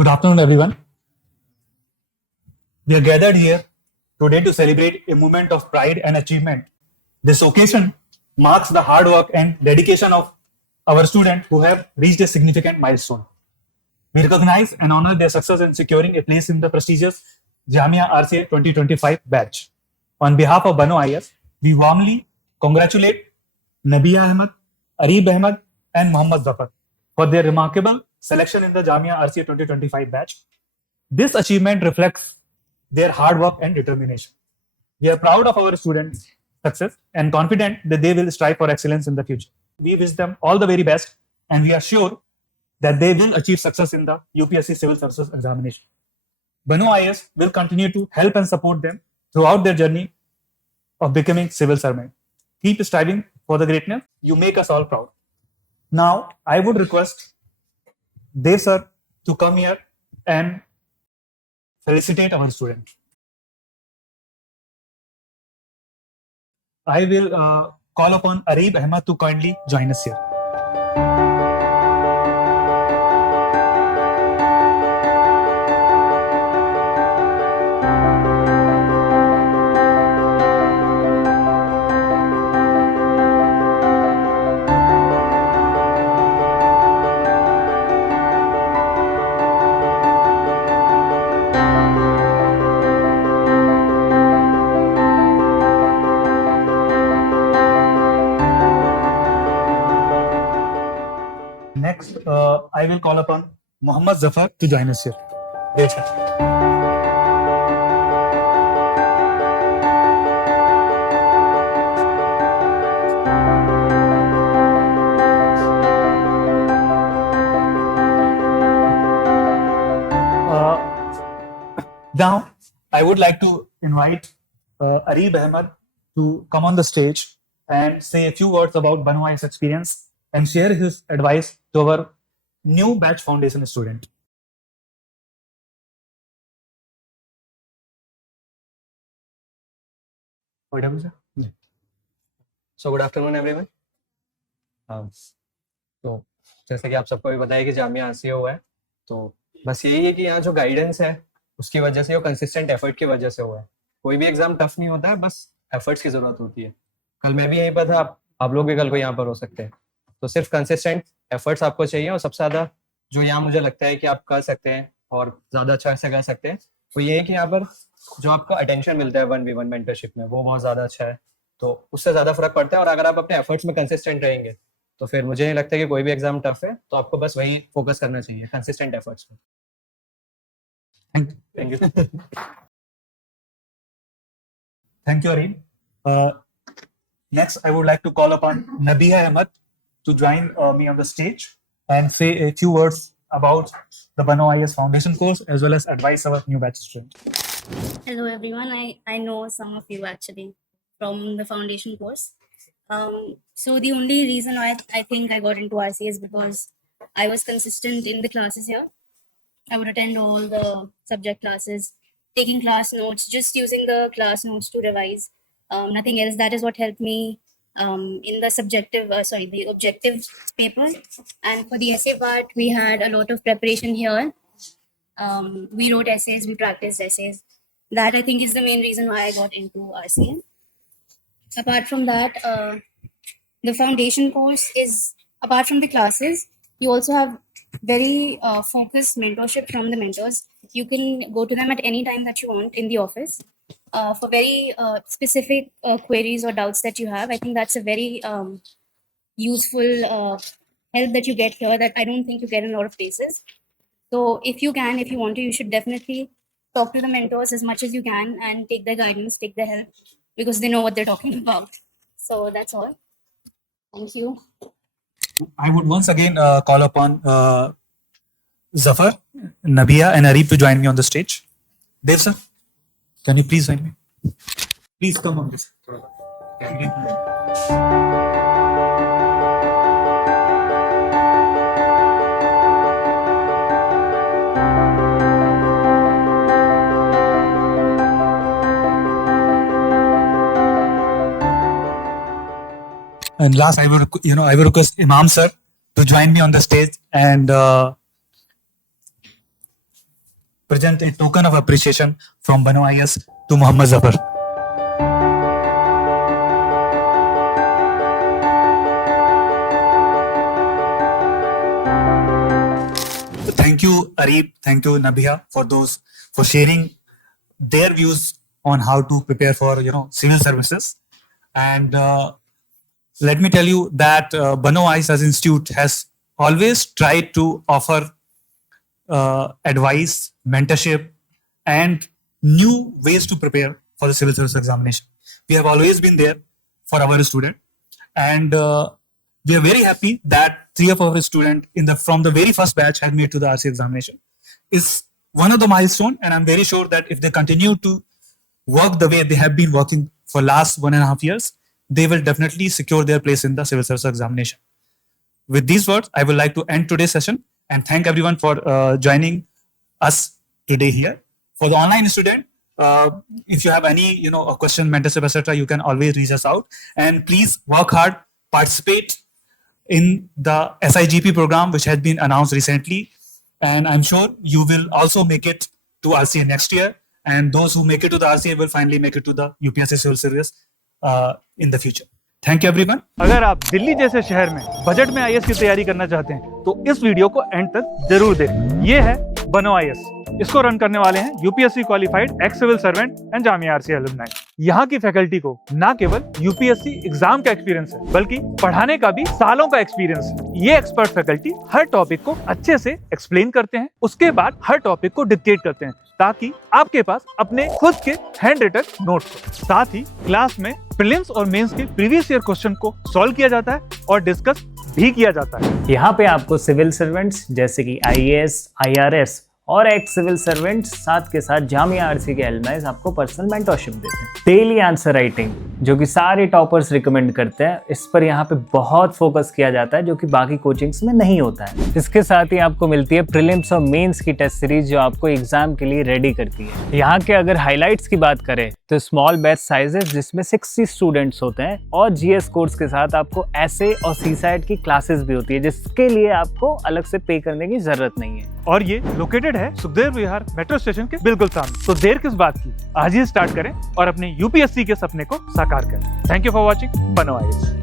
Good afternoon, everyone. We are gathered here today to celebrate a moment of pride and achievement. This occasion marks the hard work and dedication of our students who have reached a significant milestone. We recognize and honor their success in securing a place in the prestigious Jamia RCA 2025 batch. On behalf of Bano IS, we warmly congratulate Nabiya Ahmed, Areeb Ahmed, and Mohammad Zafar for their remarkable selection in the Jamia RCA 2025 batch. This achievement reflects their hard work and determination. We are proud of our students' success and confident that they will strive for excellence in the future. We wish them all the very best, and we are sure that they will achieve success in the UPSC Civil Services examination. Bano IS will continue to help and support them throughout their journey of becoming civil servant. Keep striving for the greatness. You make us all proud. Now, I would request Dev sir to come here and felicitate our student. I will call upon Areeb Ahmed to kindly join us here. Next, I will call upon Mohammad Zafar to join us here. Dev sir. Now, I would like to invite Areeb Ahmed to come on the stage and say a few words about Bano IS experience and share his advice to our new batch foundation student. So good afternoon everyone. तो जैसे कि आप सबको भी पता है कि Jamia RCA हुआ है, तो बस यही है कि यहाँ जो गाइडेंस है उसकी वजह से, वो कंसिस्टेंट एफर्ट की वजह से हुआ है। कोई भी एग्जाम टफ नहीं होता है, बस एफर्ट्स की जरूरत होती है। कल मैं भी यहीं पर था, आप लोग भी कल को यहाँ पर हो सकते हैं। तो सिर्फ कंसिस्टेंट एफर्ट्स आपको चाहिए, और सबसे ज्यादा जो यहाँ मुझे लगता है कि आप कर सकते हैं और ज्यादा अच्छा से कर सकते हैं, वो ये है कि यहाँ पर जो आपका अटेंशन मिलता है 1v1 मेंटरशिप में, वो बहुत ज्यादा अच्छा है। तो उससे ज्यादा फर्क पड़ता है। और अगर आप अपने एफर्ट्स में कंसिस्टेंट रहेंगे तो फिर मुझे नहीं लगता कि कोई भी एग्जाम टफ है, तो आपको बस वही फोकस करना चाहिए, कंसिस्टेंट एफर्ट्स पे। Thank you. Thank you, Areeb. Next, I would like to call upon Nabiya Ahmed to join me on the stage and say a few words about the Bano IS Foundation course as well as advise our new batch student. Hello everyone. I know some of you actually from the foundation course. So the only reason why I think I got into RC is because I was consistent in the classes here. I would attend all the subject classes, taking class notes, just using the class notes to revise. Nothing else. That is what helped me in the the objective paper. And for the essay part, we had a lot of preparation here. We wrote essays, we practiced essays. That I think is the main reason why I got into RCA. Apart from that, the foundation course is, apart from the classes, you also have very focused mentorship from the mentors. You can go to them at any time that you want in the office for very specific queries or doubts that you have. I think that's a very useful help that you get here that I don't think you get in a lot of places. So if you want to, you should definitely talk to the mentors as much as you can and take their guidance, take their help, because they know what they're talking about. So that's all. Thank you. I would once again call upon Zafar, Nabiya, and Areeb to join me on the stage. Dev sir, can you please join me? Please come on this. And last, I will request Imam sir to join me on the stage and present a token of appreciation from Bano IAS to Mohammad Zafar. Thank you, Areeb. Thank you, Nabia, for sharing their views on how to prepare for civil services. And let me tell you that Bano IAS as institute has always tried to offer advice, mentorship, and new ways to prepare for the civil service examination. We have always been there for our student, and we are very happy that 3 of our students from the very first batch have made to the RC examination. It's one of the milestone, and I'm very sure that if they continue to work the way they have been working for last 1.5 years, they will definitely secure their place in the civil service examination. With these words, I would like to end today's session and thank everyone for joining us today here. For the online student, if you have any question, mentorship, etc., you can always reach us out. And please work hard, participate in the SIGP program, which has been announced recently. And I'm sure you will also make it to RCA next year. And those who make it to the RCA will finally make it to the UPSC Civil Service in the future. Thank you everyone. अगर आप दिल्ली जैसे शहर में budget में IAS की तैयारी करना चाहते हैं तो इस वीडियो को एंड तक जरूर देखें। ये है बनो आईएएस। इसको रन करने वाले हैं UPSC qualified ex civil servant and Jamia RCA alumni. यहाँ की फैकल्टी को ना केवल यूपीएससी एग्जाम का एक्सपीरियंस है बल्कि पढ़ाने का भी सालों का एक्सपीरियंस है। ये एक्सपर्ट फैकल्टी हर टॉपिक को अच्छे से एक्सप्लेन करते हैं, उसके बाद हर टॉपिक को डिक्टेट करते हैं ताकि आपके पास अपने खुद के हैंड रिटन नोट्स हो। साथ ही क्लास में प्रीलिम्स और मेंस के प्रीवियस ईयर क्वेश्चन को सॉल्व किया जाता है और डिस्कस भी किया जाता है। यहाँ पे आपको सिविल सर्वेंट्स जैसे कि आईएएस, आईआरएस और एक्स सिविल सर्वेंट्स साथ के साथ जामिया आरसी के एलुमनाइज आपको पर्सनल मेंटरशिप देते हैं। डेली आंसर राइटिंग जो कि सारे टॉपर्स रिकमेंड करते हैं, इस पर यहाँ पे बहुत फोकस किया जाता है जो कि बाकी कोचिंग्स में नहीं होता है। इसके साथ ही आपको मिलती है प्रीलिम्स और मेंस की टेस्ट सीरीज जो आपको एग्जाम के लिए रेडी करती है। यहाँ के अगर हाईलाइट्स की बात करें तो स्मॉल बैच साइजेस जिसमें 60 स्टूडेंट्स होते हैं और जीएस कोर्स के साथ आपको एसए और सीसैट की क्लासेस भी होती है जिसके लिए आपको अलग से पे करने की जरूरत नहीं है। और ये लोकेटेड है सुखदेव विहार मेट्रो स्टेशन के बिल्कुल सामने। तो देर किस बात की, आज ही स्टार्ट करें और अपने यूपीएससी के सपने को साकार करें। थैंक यू फॉर वॉचिंग बनो आईएएस।